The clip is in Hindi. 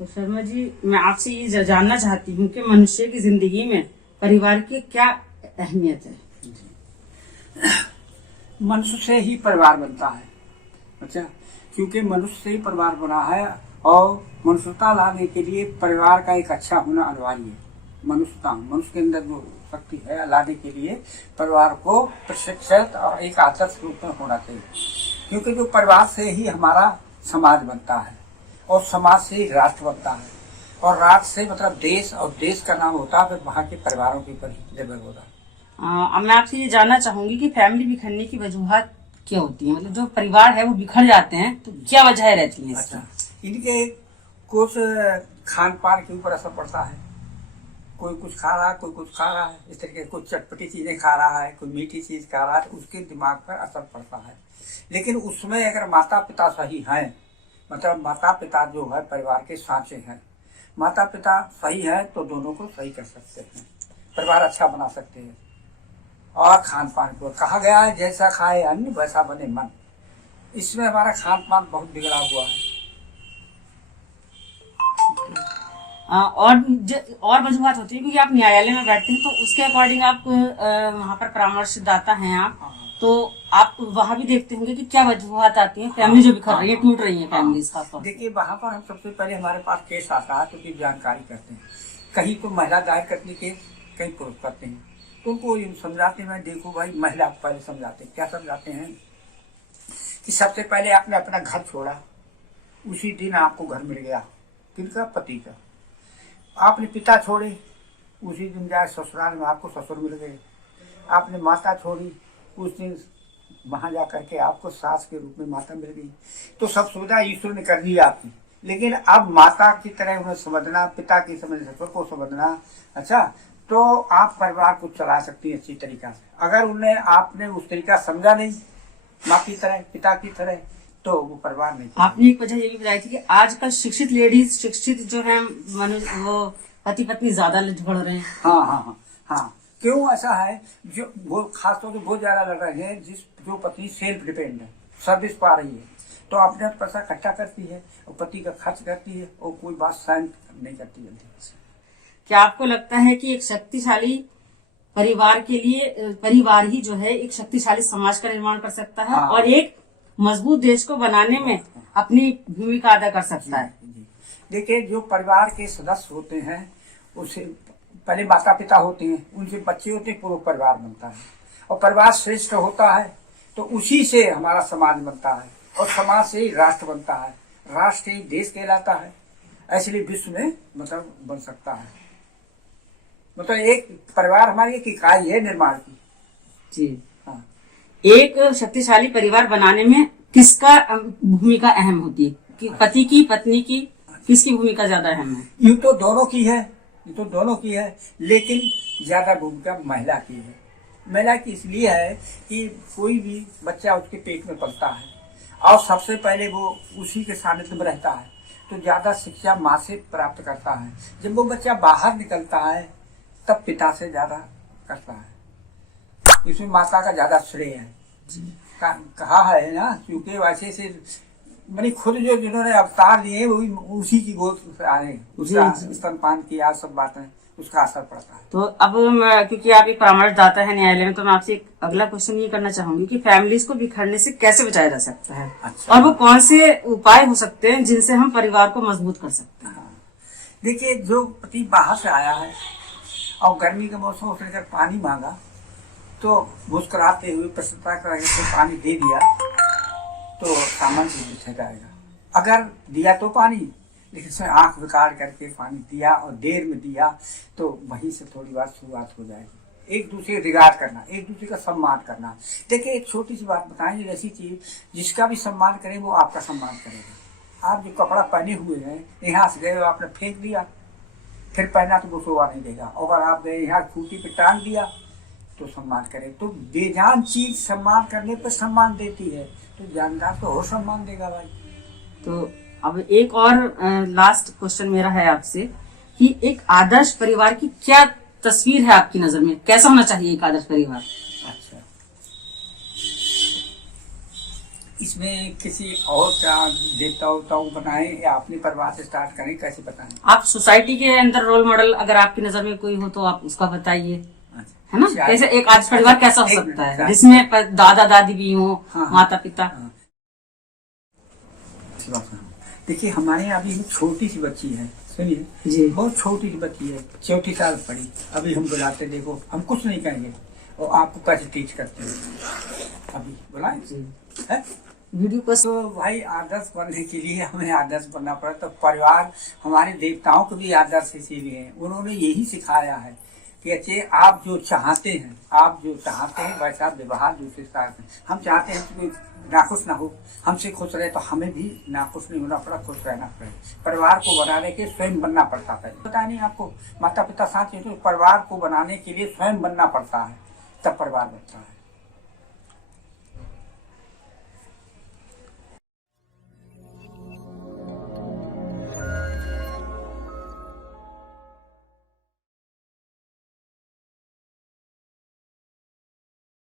तो शर्मा जी, मैं आपसे ये जानना चाहती हूँ कि मनुष्य की जिंदगी में परिवार की क्या अहमियत है। मनुष्य से ही परिवार बनता है। अच्छा, क्योंकि मनुष्य से ही परिवार बना है और मनुष्यता लाने के लिए परिवार का एक अच्छा होना अनिवार्य है। मनुष्य के अंदर जो शक्ति है लाने के लिए परिवार को प्रशिक्षित और एक आदर्श रूप में होना चाहिए, क्योंकि जो परिवार से ही हमारा समाज बनता है और समाज से ही राष्ट्र बनता है और राष्ट्र से मतलब देश, और देश का नाम होता है फिर वहाँ के परिवारों के ऊपर ही निर्भर होता है। अब मैं आपसे ये जानना चाहूंगी कि फैमिली बिखरने की वजूहत क्या होती है, मतलब जो परिवार है वो बिखर जाते हैं तो क्या वजह रहती है? अच्छा, इनके कुछ खान पान के ऊपर असर पड़ता है। कोई कुछ खा रहा है, कोई कुछ खा रहा है, इस तरीके कुछ चटपटी चीजें खा रहा है, कोई मीठी चीज खा रहा है, तो उसके दिमाग पर असर पड़ता है। लेकिन उसमें अगर माता पिता सही हैं, मतलब माता पिता जो है परिवार के सांचे हैं, माता पिता सही है तो दोनों को सही कर सकते हैं, परिवार अच्छा बना सकते हैं। और खान पान को कहा गया है जैसा खाए अन्न वैसा बने मन। इसमें हमारा खान पान बहुत बिगड़ा हुआ है। और वजूहत होती है क्योंकि आप न्यायालय में बैठते हैं तो उसके अकॉर्डिंग आप वहाँ पर परामर्शदाता हैं आप, तो आप वहाँ भी देखते होंगे कि क्या वजूहत आती है फैमिली जो बिखर रही है, टूट रही है फैमिलीज खास तौर। देखिए, वहाँ पर हम सबसे पहले हमारे पास केस आता है तो उसकी जानकारी करते हैं। कहीं तो महिला दायर करती केस, कहीं पुरुष करते हैं, तो उनको समझाते हैं। देखो भाई, महिला को पहले समझाते हैं। क्या समझाते हैं कि सबसे पहले आपने अपना घर छोड़ा, उसी दिन आपको घर मिल गया, किनका? पति का। आपने पिता छोड़े, उसी दिन जाए ससुराल में आपको ससुर मिल गए। आपने माता छोड़ी, उस दिन वहां जा करके आपको सास के रूप में माता मिल गई। तो सब सुविधा ईश्वर ने कर दी आपकी, लेकिन अब माता की तरह उन्हें समझना, पिता की समझ ससुर को समझना। अच्छा, तो आप परिवार को चला सकती हैं अच्छी तरीका से। अगर उन्हें आपने उस तरीका समझा नहीं, माँ की तरह पिता की तरह, तो वो परिवार नहीं। आपने एक वजह ये भी बताई थी कि आजकल शिक्षित लेडीज, शिक्षित जो है वो पति पत्नी ज्यादा बढ़ रहे हैं। हाँ हाँ हाँ हाँ। क्यों ऐसा है? जो वो खासतौर से बहुत ज्यादा लग रहे हैं जो पत्नी सेल्फ डिपेंड है, सर्विस पा रही है, तो अपने पैसा इकट्ठा करती है और पति का खर्च करती है और कोई बात सहन नहीं करती जल्दी। क्या आपको लगता है कि एक शक्तिशाली परिवार के लिए परिवार ही जो है एक शक्तिशाली समाज का निर्माण कर सकता है? हाँ। और एक मजबूत देश को बनाने में अपनी भूमिका अदा कर सकता है? देखिए, जो परिवार के सदस्य होते हैं उसे पहले माता पिता होते हैं, उनसे बच्चे होते हैं, पूरा परिवार बनता है और परिवार श्रेष्ठ होता है तो उसी से हमारा समाज बनता है और समाज से ही राष्ट्र बनता है, राष्ट्र ही देश कहलाता है। इसलिए विश्व में मतलब बन सकता है। मतलब एक परिवार हमारी एक इकाई है निर्माण की। जी हाँ। एक शक्तिशाली परिवार बनाने में किसका भूमिका अहम होती है? कि पति की, पत्नी की, किसकी भूमिका ज्यादा अहम है? यूँ तो दोनों की है, लेकिन ज्यादा भूमिका महिला की है। महिला की इसलिए है कि कोई भी बच्चा उसके पेट में पलता है और सबसे पहले वो उसी के सानिध्य में रहता है, तो ज्यादा शिक्षा माँ से प्राप्त करता है। जब वो बच्चा बाहर निकलता है तब पिता से ज्यादा करता है। इसमें माता का ज्यादा श्रेय है। कहा है ना, क्योंकि वैसे से मैंने खुद जो जिन्होंने अवतार लिए वो उसी की गोद से आए, उसका स्तनपान किया, सब बातें उसका असर पड़ता है। तो अब क्योंकि आप एक परामर्शदाता है न्यायालय में, तो मैं आपसे एक अगला क्वेश्चन ये करना चाहूंगी कि फैमिलीज को बिखरने से कैसे बचाया जा सकता है? अच्छा। और वो कौन से उपाय हो सकते हैं जिनसे हम परिवार को मजबूत कर सकते हैं? देखिए, जो पति बाहर से आया है और गर्मी के मौसम में उसने पानी मांगा तो मुस्कुराते हुए प्रसन्नता करके पानी दे दिया तो सामान्य से ठहराएगा। अगर दिया तो पानी, लेकिन उसने आंख विकार करके पानी दिया और देर में दिया तो वहीं से थोड़ी बात शुरुआत हो जाएगी। एक दूसरे रिगार्ड करना, एक दूसरे का सम्मान करना। देखिए, एक छोटी सी बात बताएंगे, ऐसी चीज जिसका भी सम्मान करे वो आपका सम्मान करेगा। आप जो कपड़ा पहने हुए हैं, यहाँ से गए आपने फेंक दिया, फिर पहना तो वो शोभा नहीं देगा। अगर आप गए यहाँ खूंटी पे टांग दिया तो सम्मान करे। तो बेजान चीज सम्मान करने पर सम्मान देती है, तो जानदार तो और सम्मान देगा भाई। तो अब एक और लास्ट क्वेश्चन मेरा है आपसे कि एक आदर्श परिवार की क्या तस्वीर है आपकी नजर में? कैसा होना चाहिए एक आदर्श परिवार? अच्छा, इसमें किसी और का देवता उवताओं को बनाए या अपने परिवार से स्टार्ट करें, कैसे बताएं? आप सोसाइटी के अंदर रोल मॉडल अगर आपकी नजर में कोई हो तो आप उसका बताइए, है ना? कैसे एक आदर्श परिवार कैसा हो सकता है जिसमें दादा दादी भी हो, माता पिता? देखिए हमारे यहाँ अभी छोटी सी बच्ची है, सुनिए जी। बहुत छोटी सी बच्ची है, 34 साल पड़ी, अभी हम बुलाते देखो हम कुछ नहीं कहेंगे और आपको कैसे टीच करते हैं अभी बुलाए वीडियो को। तो भाई आदर्श बनने के लिए हमें आदर्श बनना पड़ा, तो परिवार हमारे देवताओं को भी आदर्श इसीलिए है, उन्होंने यही सिखाया है कि अच्छे आप जो चाहते हैं वैसा व्यवहार दूसरे के साथ है। हम चाहते हैं कि कोई नाखुश ना हो, हमसे खुश रहे, तो हमें भी नाखुश नहीं होना पड़ा, खुश रहना पड़े। परिवार को बनाने के स्वयं बनना पड़ता है, पता नहीं आपको, माता पिता साथ में, तो परिवार को बनाने के लिए स्वयं बनना पड़ता है, तब परिवार बनता है।